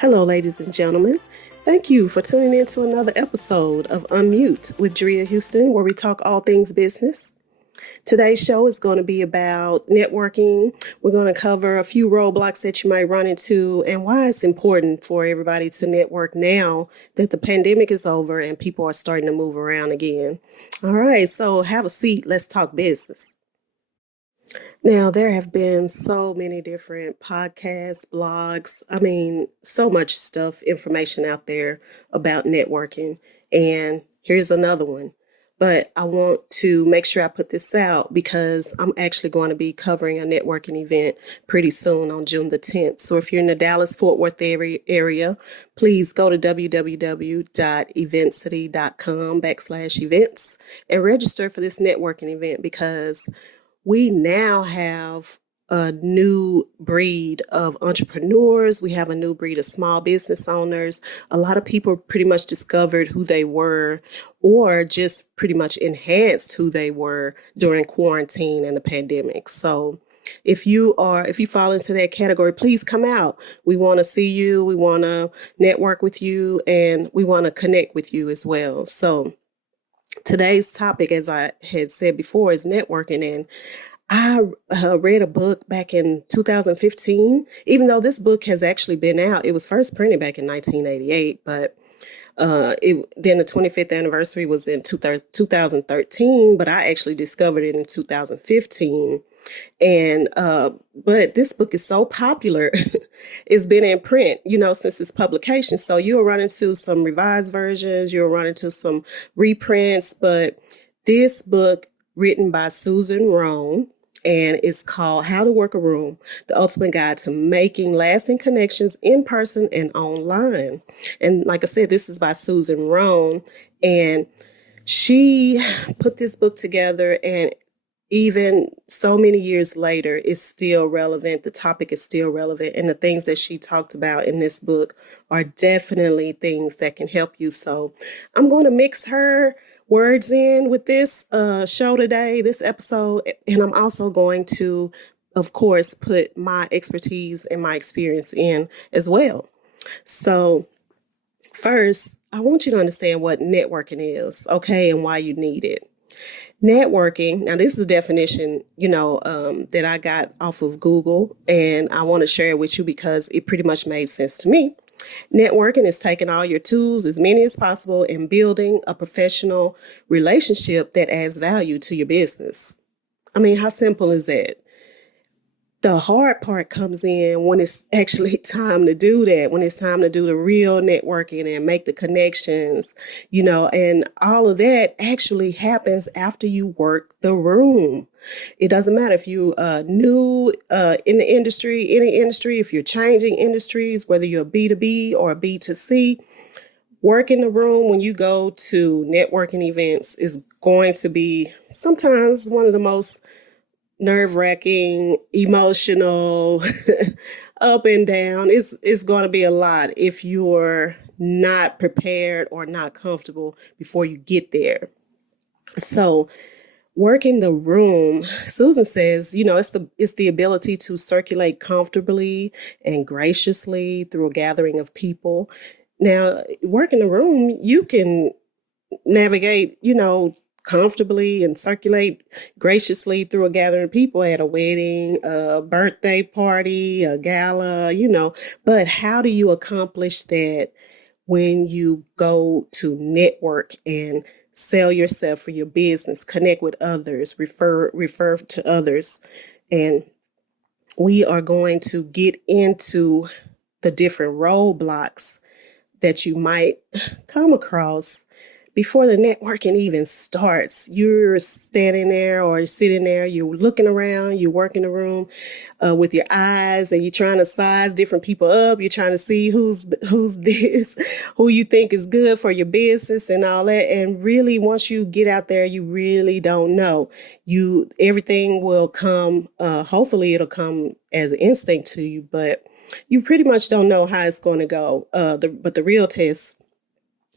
Hello, ladies and gentlemen. Thank you for tuning in to another episode of Unmute with Dria Houston, where we talk all things business. Today's show is going to be about networking. We're going to cover a few roadblocks that you might run into and why it's important for everybody to network now that the pandemic is over and people are starting to move around again. All right, so have a seat. Let's talk business. Now, there have been so many different podcasts, blogs, so much stuff, information out there about networking. And here's another one. But I want to make sure I put this out because I'm actually going to be covering a networking event pretty soon on June the 10th. So if you're in the Dallas-Fort Worth area, please go to www.eventcity.com/events and register for this networking event because we now have a new breed of entrepreneurs. We have a new breed of small business owners. A lot of people pretty much discovered who they were or just pretty much enhanced who they were during quarantine and the pandemic. So if you fall into that category, please come out. We want to see you. We want to network with you and we want to connect with you as well. So today's topic, as I had said before, is networking. And I read a book back in 2015, even though this book has actually been out. It was first printed back in 1988, but then the 25th anniversary was in 2013, but I actually discovered it in 2015. And but this book is so popular, it's been in print, since its publication. So you'll run into some revised versions, you'll run into some reprints, but this book, written by Susan Rohn, and it's called How to Work a Room, the Ultimate Guide to Making Lasting Connections in Person and Online. And like I said, this is by Susan Rohn, and she put this book together, and even so many years later, it's still relevant. The topic is still relevant. And the things that she talked about in this book are definitely things that can help you. So I'm going to mix her words in with this show today, this episode. And I'm also going to, of course, put my expertise and my experience in as well. So first, I want you to understand what networking is, okay, and why you need it. Networking, now this is a definition, that I got off of Google, and I want to share it with you because it pretty much made sense to me. Networking is taking all your tools, as many as possible, and building a professional relationship that adds value to your business. I mean, how simple is that? The hard part comes in when it's actually time to do that, when it's time to do the real networking and make the connections, and all of that actually happens after you work the room. It doesn't matter if you new in the industry, any industry, if you're changing industries, whether you're a B2B or a B2C, work in the room when you go to networking events is going to be sometimes one of the most nerve-wracking, emotional, up and down. It's going to be a lot if you're not prepared or not comfortable before you get there. So working the room, Susan says, it's the ability to circulate comfortably and graciously through a gathering of people. Now, working the room, you can navigate, comfortably and circulate graciously through a gathering of people at a wedding, a birthday party, a gala, but how do you accomplish that when you go to network and sell yourself for your business, connect with others, refer to others? And we are going to get into the different roadblocks that you might come across before the networking even starts. You're standing there or sitting there, you're looking around, you're working the room with your eyes, and you're trying to size different people up. You're trying to see who's this, who you think is good for your business and all that. And really, once you get out there, you really don't know. Everything will come, hopefully it'll come as an instinct to you, but you pretty much don't know how it's going to go. But the real test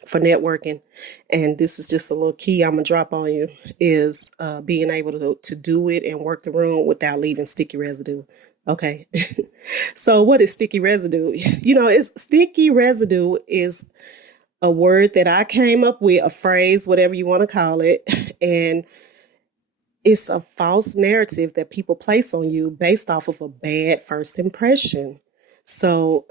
for networking, and this is just a little key I'm gonna drop on you, is being able to do it and work the room without leaving sticky residue. Okay. So what is sticky residue? It's sticky residue is a word that I came up with, a phrase, whatever you want to call it. And it's a false narrative that people place on you based off of a bad first impression. So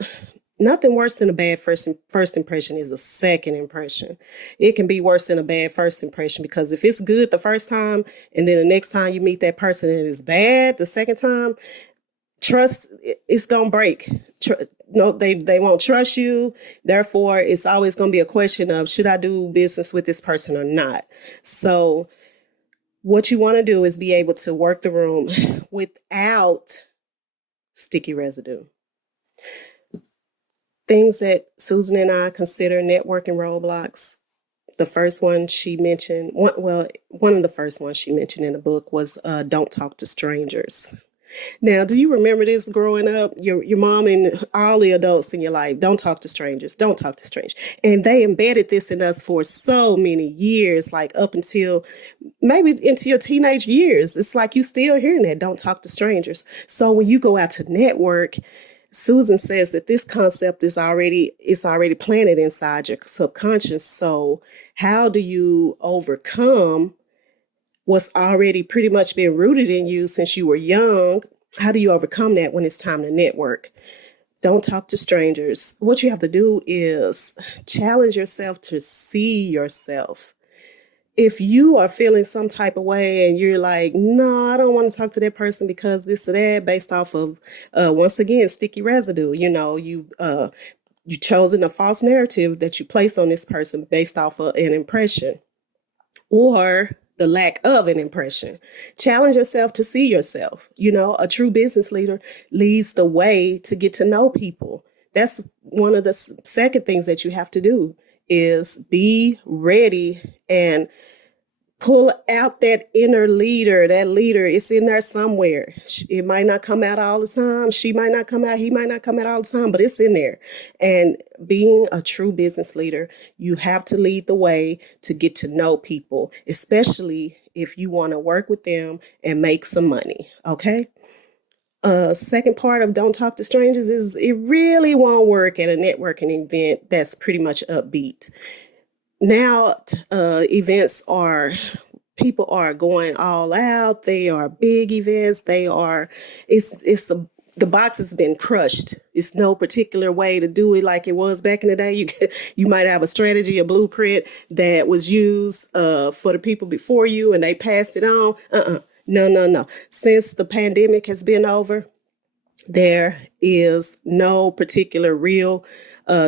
nothing worse than a bad first impression is a second impression. It can be worse than a bad first impression because if it's good the first time and then the next time you meet that person and it's bad the second time, trust it's gonna break. No, they won't trust you. Therefore, it's always gonna be a question of should I do business with this person or not. So, what you want to do is be able to work the room without sticky residue. Things that Susan and I consider networking roadblocks. The first one she mentioned, one of the first ones she mentioned in the book was don't talk to strangers. Now, do you remember this growing up? Your mom and all the adults in your life, don't talk to strangers, don't talk to strangers. And they embedded this in us for so many years, like up until maybe into your teenage years. It's like you still hearing that, don't talk to strangers. So when you go out to network, Susan says that this concept is already planted inside your subconscious. So how do you overcome what's already pretty much been rooted in you since you were young? How do you overcome that when it's time to network? Don't talk to strangers. What you have to do is challenge yourself to see yourself. If you are feeling some type of way and you're like, no, I don't want to talk to that person because this or that, based off of, once again, sticky residue, you chosen a false narrative that you place on this person based off of an impression or the lack of an impression. Challenge yourself to see yourself. A true business leader leads the way to get to know people. That's one of the second things that you have to do is be ready and pull out that inner leader. That leader is in there somewhere. It might not come out all the time. She might not come out. He might not come out all the time, but it's in there. And being a true business leader, you have to lead the way to get to know people, especially if you want to work with them and make some money. Okay. Second part of don't talk to strangers is it really won't work at a networking event that's pretty much upbeat. Now, events are, people are going all out. They are big events. The box has been crushed. It's no particular way to do it like it was back in the day. You might have a strategy, a blueprint that was used for the people before you and they passed it on. No. Since the pandemic has been over, there is no particular real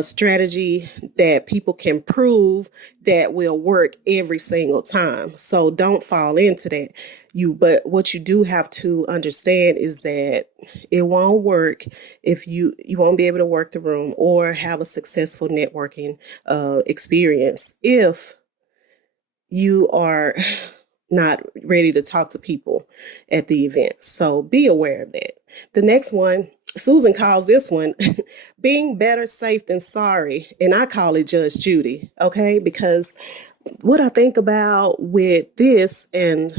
strategy that people can prove that will work every single time. So don't fall into that. But what you do have to understand is that it won't work if you won't be able to work the room or have a successful networking experience if you are not ready to talk to people at the event. So be aware of that. The next one, Susan calls this one being better safe than sorry. And I call it Judge Judy. Okay. Because what I think about with this, and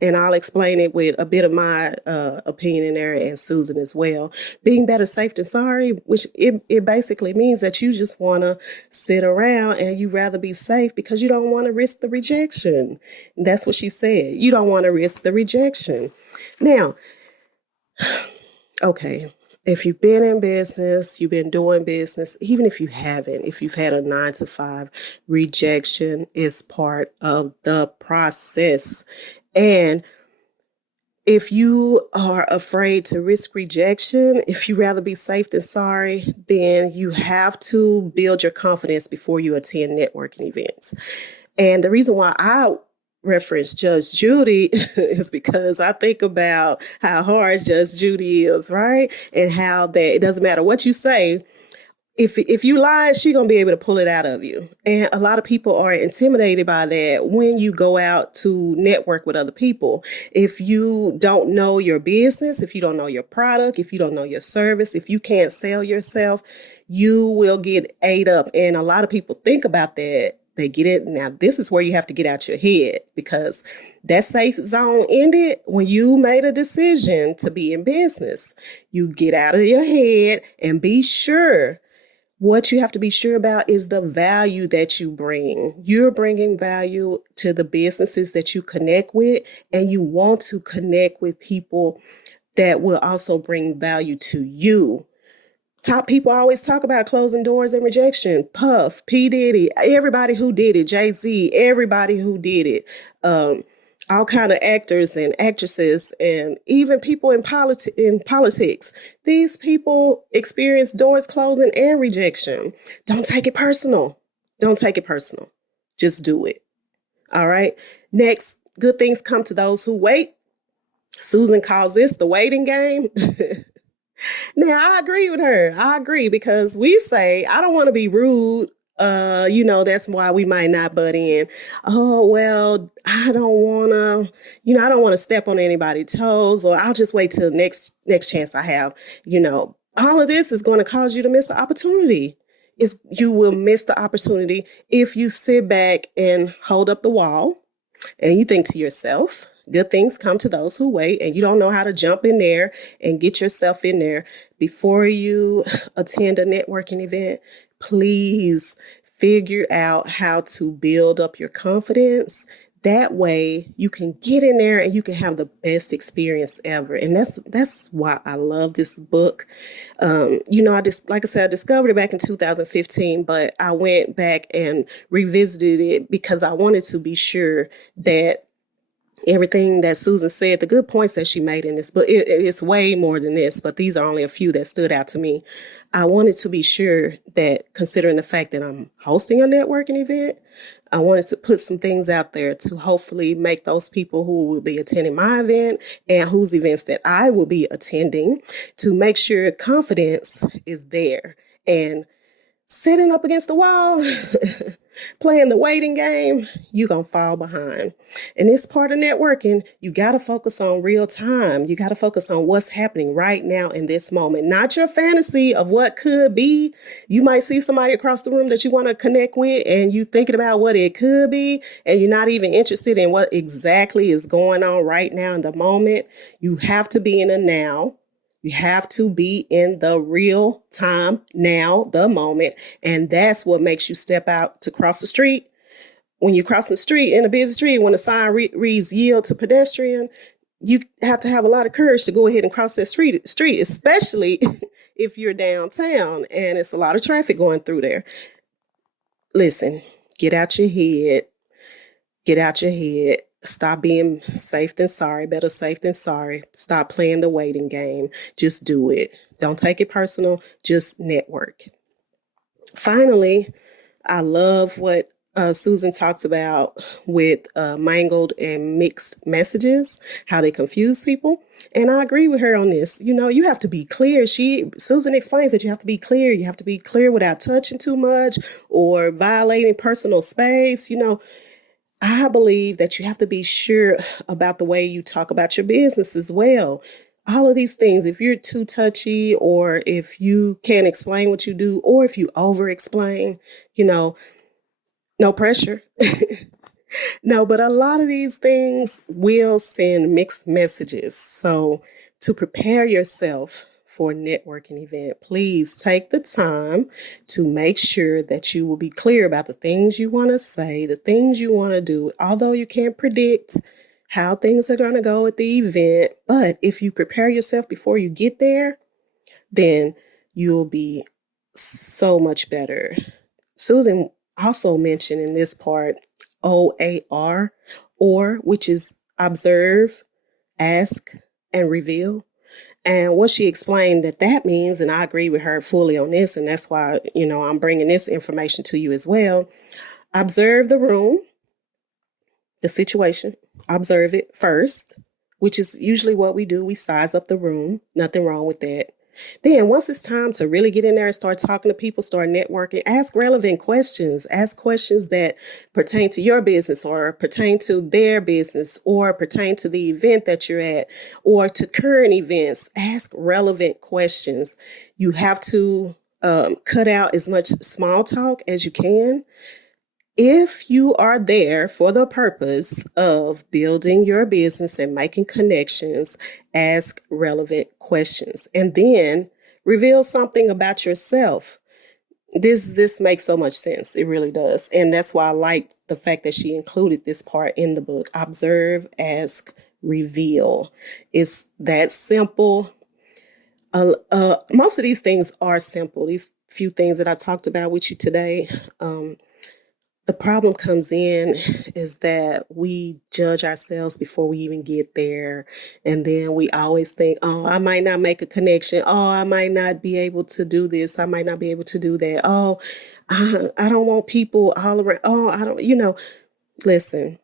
I'll explain it with a bit of my opinion in there and Susan as well. Being better safe than sorry, which it basically means that you just want to sit around and you rather be safe because you don't want to risk the rejection. And that's what she said. You don't want to risk the rejection. Now, okay, if you've been in business, you've been doing business, even if you haven't, if you've had a 9 to 5, rejection is part of the process. And if you are afraid to risk rejection, if you rather be safe than sorry, then you have to build your confidence before you attend networking events. And the reason why I reference Judge Judy is because I think about how hard Judge Judy is, right? And how that it doesn't matter what you say. If you lie, she's going to be able to pull it out of you. And a lot of people are intimidated by that when you go out to network with other people. If you don't know your business, if you don't know your product, if you don't know your service, if you can't sell yourself, you will get ate up. And a lot of people think about that They get it. Now, this is where you have to get out your head, because that safe zone ended when you made a decision to be in business. You get out of your head and be sure. What you have to be sure about is the value that you bring. You're bringing value to the businesses that you connect with, and you want to connect with people that will also bring value to you. Top people always talk about closing doors and rejection. Puff, P. Diddy, everybody who did it, Jay-Z, everybody who did it. Um, all kind of actors and actresses, and even people in politics. These people experience doors closing and rejection. Don't take it personal. Don't take it personal. Just do it. All right. Next, good things come to those who wait. Susan calls this the waiting game. Now, I agree with her. I agree, because we say, I don't want to be rude. That's why we might not butt in. Oh, well, I don't want to, I don't want to step on anybody's toes, or I'll just wait till the next chance I have. All of this is going to cause you to miss the opportunity. You will miss the opportunity if you sit back and hold up the wall and you think to yourself, good things come to those who wait, and you don't know how to jump in there and get yourself in there. Before you attend a networking event, please figure out how to build up your confidence. That way you can get in there and you can have the best experience ever. And that's why I love this book. Like I said, I discovered it back in 2015, but I went back and revisited it because I wanted to be sure that everything that Susan said, the good points that she made in this book, it's way more than this, but these are only a few that stood out to me. I wanted to be sure that, considering the fact that I'm hosting a networking event, I wanted to put some things out there to hopefully make those people who will be attending my event and whose events that I will be attending, to make sure confidence is there. And sitting up against the wall, playing the waiting game, you're going to fall behind. And this part of networking, you got to focus on real time. You got to focus on what's happening right now in this moment, not your fantasy of what could be. You might see somebody across the room that you want to connect with, and you thinking about what it could be, and you're not even interested in what exactly is going on right now in the moment. You have to be in the now. You have to be in the real time now, the moment. And that's what makes you step out to cross the street. When you cross the street in a busy street, when the sign reads yield to pedestrian, you have to have a lot of courage to go ahead and cross that street, especially if you're downtown and it's a lot of traffic going through there. Listen, get out your head. Get out your head. Stop being safe than sorry. Better safe than sorry. Stop playing the waiting game. Just do it. Don't take it personal. Just network. Finally, I love what Susan talked about with mangled and mixed messages, how they confuse people. And I agree with her on this. You have to be clear. Susan explains that you have to be clear. You have to be clear without touching too much or violating personal space. I believe that you have to be sure about the way you talk about your business as well. All of these things, if you're too touchy, or if you can't explain what you do, or if you over explain, no pressure. No, but a lot of these things will send mixed messages. So to prepare yourself for a networking event, please take the time to make sure that you will be clear about the things you want to say, the things you want to do, although you can't predict how things are going to go at the event. But if you prepare yourself before you get there, then you'll be so much better. Susan also mentioned in this part OAR, which is observe, ask, and reveal. And what she explained that means, and I agree with her fully on this, and that's why, I'm bringing this information to you as well. Observe the room, the situation, observe it first, which is usually what we do. We size up the room, nothing wrong with that. Then once it's time to really get in there and start talking to people, start networking, ask relevant questions. Ask questions that pertain to your business or pertain to their business or pertain to the event that you're at or to current events. Ask relevant questions. You have to cut out as much small talk as you can. If you are there for the purpose of building your business and making connections, ask relevant questions and then reveal something about yourself. This makes so much sense. It really does. And that's why I like the fact that she included this part in the book. Observe, ask, reveal. It's that simple. Most of these things are simple. These few things that I talked about with you today. The problem comes in is that we judge ourselves before we even get there. And then we always think, oh, I might not make a connection. Oh, I might not be able to do this. I might not be able to do that. Oh, I don't want people all around. Oh, I don't, listen,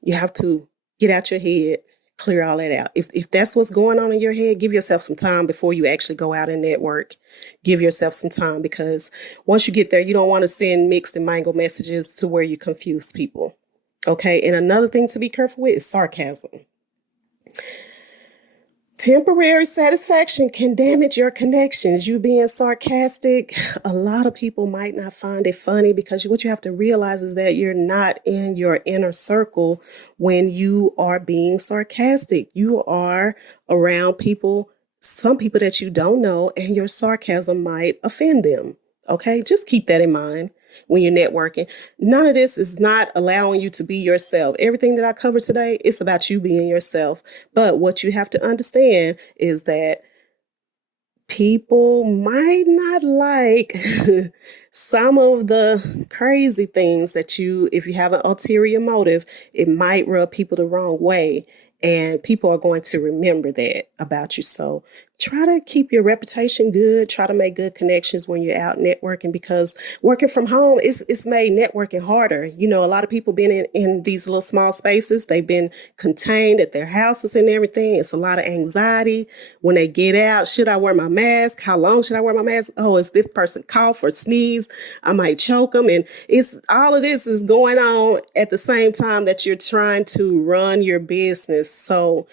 you have to get out your head, clear all that out. If that's what's going on in your head, give yourself some time before you actually go out and network. Give yourself some time, because once you get there, you don't want to send mixed and mangled messages to where you confuse people. Okay. And another thing to be careful with is sarcasm. Temporary satisfaction can damage your connections. You being sarcastic, a lot of people might not find it funny, because what you have to realize is that you're not in your inner circle when you are being sarcastic. You are around people, some people that you don't know, and your sarcasm might offend them. Okay, just keep that in mind when you're networking. None of this is not allowing you to be yourself. Everything that I covered today, it's about you being yourself. But what you have to understand is that people might not like some of the crazy things that if you have an ulterior motive, it might rub people the wrong way. And people are going to remember that about you. So try to keep your reputation good. Try to make good connections when you're out networking, because working from home, it's made networking harder. A lot of people been in these little small spaces. They've been contained at their houses and everything. It's a lot of anxiety when they get out. Should I wear my mask? How long should I wear my mask? Oh, is this person cough or sneeze? I might choke them. And it's all of this is going on at the same time that you're trying to run your business. So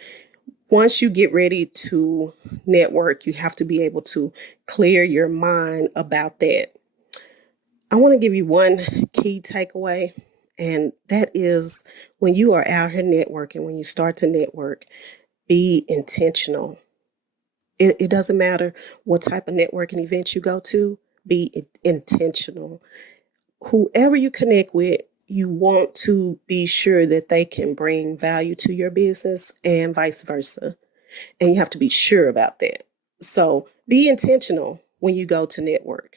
once you get ready to network, you have to be able to clear your mind about that. I want to give you one key takeaway, and that is, when you are out here networking, when you start to network, be intentional. It doesn't matter what type of networking event you go to, be intentional. Whoever you connect with, you want to be sure that they can bring value to your business and vice versa. And you have to be sure about that. So be intentional when you go to network.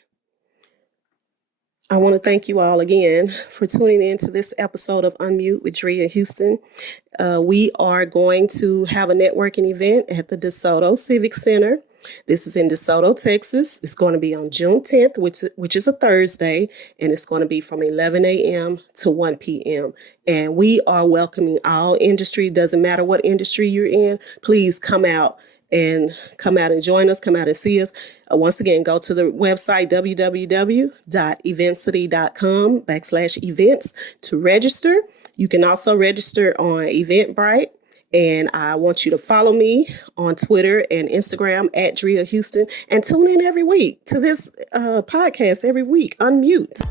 I want to thank you all again for tuning in to this episode of Unmute with Dria Houston. We are going to have a networking event at the DeSoto Civic Center. This is in DeSoto, Texas. It's going to be on June 10th, which is a Thursday, and it's going to be from 11 a.m. to 1 p.m. And we are welcoming all industry. Doesn't matter what industry you're in. Please come out and join us. Come out and see us. Once again, go to the website, www.eventcity.com/events to register. You can also register on Eventbrite. And I want you to follow me on Twitter and Instagram at Dria Houston, and tune in every week to this podcast every week. Unmute.